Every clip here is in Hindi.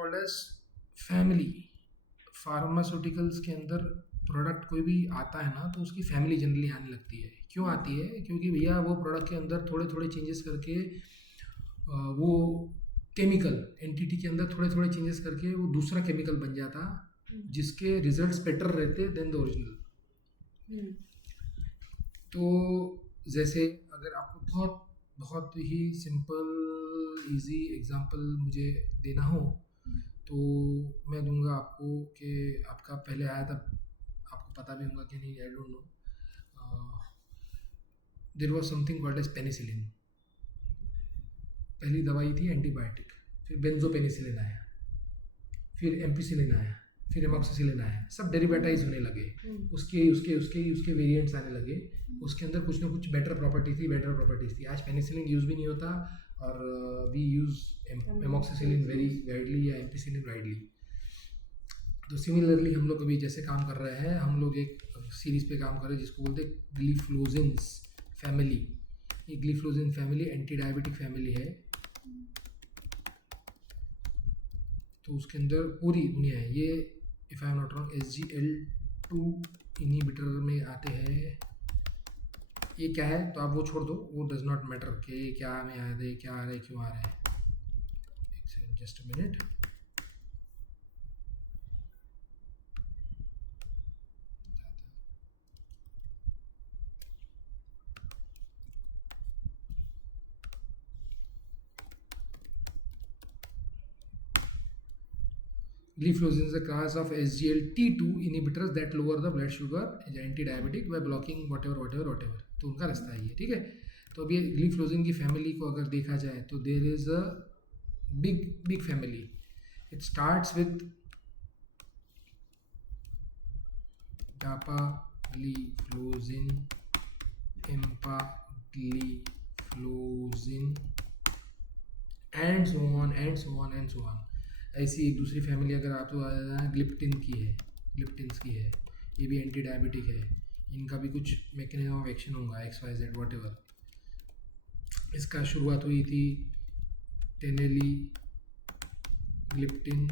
Called as family. फार्मास्यूटिकल्स के अंदर प्रोडक्ट कोई भी आता है ना तो उसकी फैमिली जनरली आने लगती है। क्यों आती है? क्योंकि भैया वो प्रोडक्ट के अंदर थोड़े थोड़े चेंजेस करके वो केमिकल एंटिटी के अंदर थोड़े थोड़े चेंजेस करके वो दूसरा केमिकल बन जाता जिसके रिजल्ट्स बेटर रहते देन द ओरिजिनल। तो जैसे अगर आपको बहुत बहुत ही सिंपल इजी एग्जांपल मुझे देना हो तो मैं दूंगा आपको कि आपका पहले आया था, आपको पता भी होगा कि नहीं, I don't know, there was something called as penicillin. पहली दवाई थी एंटीबायोटिक, फिर बेंजोपेनिसिलिन आया, फिर एम्पिसिलिन आया, फिर एमॉक्सिसिलिन आया, सब डेरिवेटाइज होने लगे, उसके उसके उसके उसके वेरिएंट्स आने लगे। उसके अंदर कुछ ना कुछ बेटर प्रॉपर्टीज थी। आज पेनिसिलिन यूज़ भी नहीं होता और we use amoxicillin very widely या एम्पिसिलिन वाइडली। तो सिमिलरली हम लोग अभी जैसे काम कर रहे हैं, हम लोग एक सीरीज़ पे काम कर रहे हैं जिसको बोलते हैं ग्लिफ्लोजिन्स फैमिली। ये ग्लिफ्लोजिन फैमिली एंटी डायबिटिक फैमिली है। तो उसके अंदर पूरी दुनिया है। ये if I am not wrong SGLT2 inhibitor में आते हैं। ये क्या है तो आप वो छोड़ दो, वो डज नॉट मैटर कि क्या में आ रहे, क्या आ रहा है, क्यों आ रहा है। एक second, just a minute. Gliflozin is a class of SGLT2 inhibitors that lower the blood sugar as anti-diabetic by blocking whatever। तो उनका रास्ता है ये, ठीक है। तो अब ये ग्लिफ्लोजिन की फैमिली को अगर देखा जाए तो there is a big family. It starts with dapagliflozin, empagliflozin and so on। ऐसी एक दूसरी फैमिली अगर आप तो ग्लिप्टिन की है, ग्लिप्टिन्स की है, ये भी एंटी डायबिटिक है। इनका भी कुछ मैकेनिज्म ऑफ एक्शन होगा XYZ व्हाटएवर। इसका शुरुआत हुई थी टेनेली ग्लिप्टिन,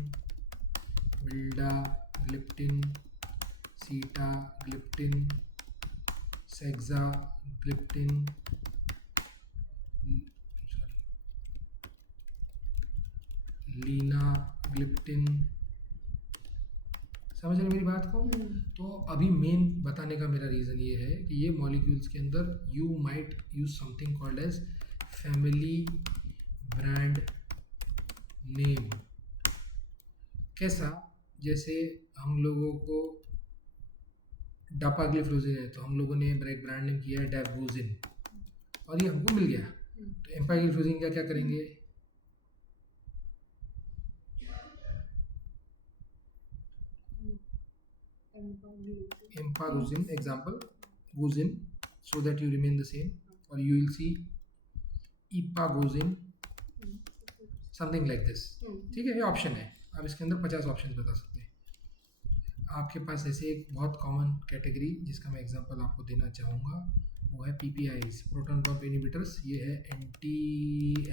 विल्डा ग्लिप्टिन, सीटा ग्लिप्टिन, सेक्सा ग्लिप्टिन, लीना ग्लिप्टिन। समझ रहे मेरी बात को? तो अभी मेन बताने का मेरा रीज़न ये है कि ये मॉलिक्यूल्स के अंदर you might use something called as family brand name. कैसा? जैसे हम लोगों को डापाग्लिफ्लोजिन है तो हम लोगों ने एक ब्रांड नेम किया है डैबोजिन और ये हमको मिल गया। तो एम्पाग्लिफ्लोजिन का क्या करेंगे? empagliflozin example goes in so that you remain the same, or you will see epagliflozin something like this। ठीक है, ये ऑप्शन है। आप इसके अंदर 50 ऑप्शन बता सकते हैं। आपके पास ऐसे एक बहुत कॉमन कैटेगरी जिसका मैं एग्जांपल आपको देना चाहूँगा वो है PPIs, प्रोटॉन पंप इनहिबिटर्स। ये है एंटी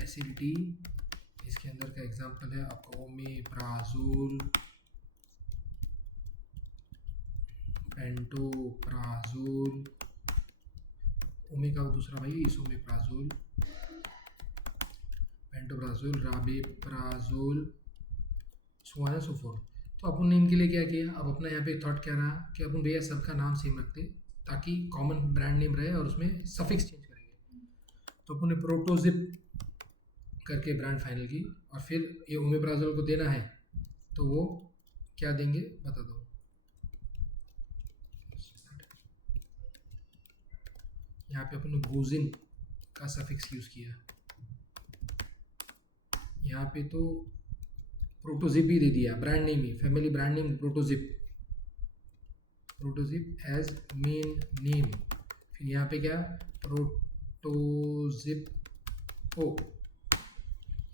एसिडिटी। इसके अंदर का एग्जांपल है आपका ओमेप्राजोल, पेंटोप्राजोल, ओमे का दूसरा भाई esomeprazole, pantoprazole, rabeprazole, so on and so forth. तो अपन ने इनके लिए क्या किया? अब अपना यहाँ पे थॉट क्या रहा कि अपन भैया सबका नाम सेम रखते ताकि कॉमन ब्रांड नेम रहे और उसमें सफिक्स चेंज करेंगे। तो अपन ने प्रोटोजिप करके ब्रांड फाइनल की और फिर ये ओमेप्राजोल को देना है तो वो क्या देंगे बता दो। यहाँ पे अपन ने गोजिन का सफिक्स यूज़ किया, यहाँ पे तो प्रोटोजिप ही दे दिया, ब्रांड नेम ही, family brand name Protozip as main name. फिर यहाँ पे क्या? प्रोटोजिप ओ,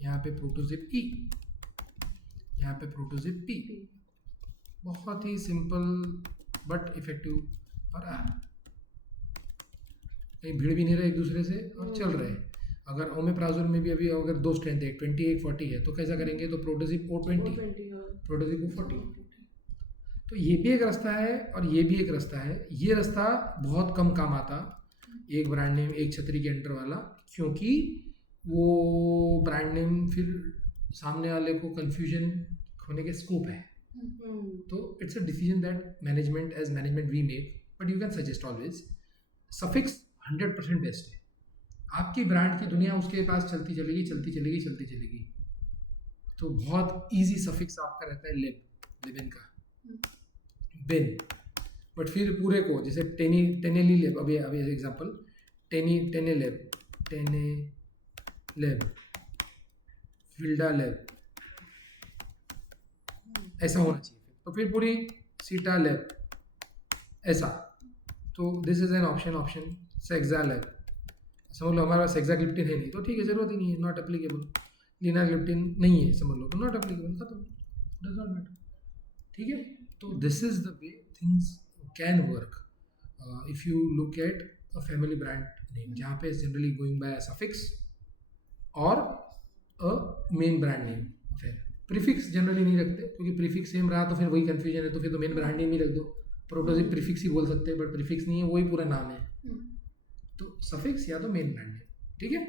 यहाँ पे प्रोटोजिप ई, यहाँ पे प्रोटोजिप पी। बहुत ही सिंपल बट इफेक्टिव और कहीं भीड़ भी नहीं रहे एक दूसरे से और चल रहे। अगर ओमेप्राजोल में भी अभी अगर दो स्ट्रेंथ है, एक 20 एक 40 है, तो कैसा करेंगे, तो प्रोटोजिप O20, प्रोटोजिप O40। तो ये भी एक रास्ता है और ये भी एक रास्ता है। ये रास्ता बहुत कम काम आता, एक ब्रांड नेम एक छतरी के अंडर वाला, क्योंकि वो ब्रांड नेम फिर सामने वाले को कंफ्यूजन होने के स्कोप है। तो it's a decision that management as management we make, but you can suggest always suffix 100% best है। आपकी ब्रांड की दुनिया उसके पास चलती चलेगी चलती चलेगी चलती चलेगी। तो बहुत इजी सफिक्स आपका रहता है लिबिन का, बिन। बट फिर पूरे को जैसे टेनेली लेब, अभी अभी एग्जांपल टेने लेब, विल्डा लेब, ऐसा होना चाहिए। तो फिर पूरी सीटा लेब ऐसा। तो दिस इज एन ऑप्शन सेक्सा लेब। समझ लो हमारे पास सेक्साग्लिप्टिन है नहीं, तो ठीक है, जरूरत ही नहीं है, नॉट एप्लीकेबल। लिनाग्लिप्टिन नहीं है, समझ लो, तो नॉट एप्लीकेबल, खत्म, डज नॉट मैटर। ठीक है, तो this is the way things can work if you look at a family brand name, जहाँ पे जनरली गोइंग बाय सफिक्स और अ मेन ब्रांड नेम। फिर प्रीफिक्स जनरली नहीं रखते, क्योंकि प्रीफिक्स सेम रहा तो फिर वही कंफ्यूजन है, तो फिर तो मेन ब्रांड नेम ही रख दो। प्रोटोजिप प्रीफिक्स ही बोल सकते हैं, बट प्रीफिक्स नहीं है, वही पूरा नाम है। तो सफिक्स या तो मेन ब्रांड नेम। ठीक है।